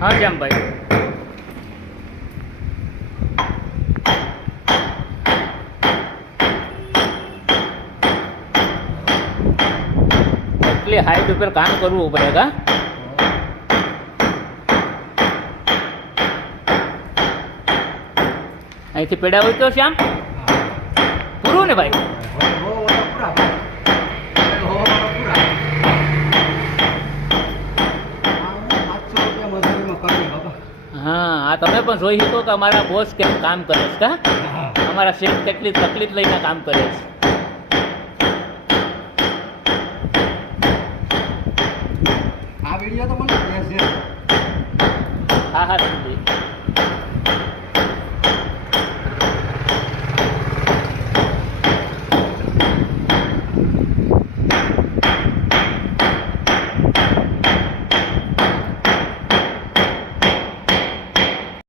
હા શ્યામભાઈ એટલી હાઈટ ઉપર કામ કરવું પડે કા? અહીંથી પેડા હોય તો શ્યામ. પૂરું ને ભાઈ? હા આ તમે પણ જોઈ શકો કે અમારા બોસ કેમ કામ કરે છે કા અમારા શેઠ કેટલી તકલીફ લઈને કામ કરે છે. આ વીડિયો તો મને હા હા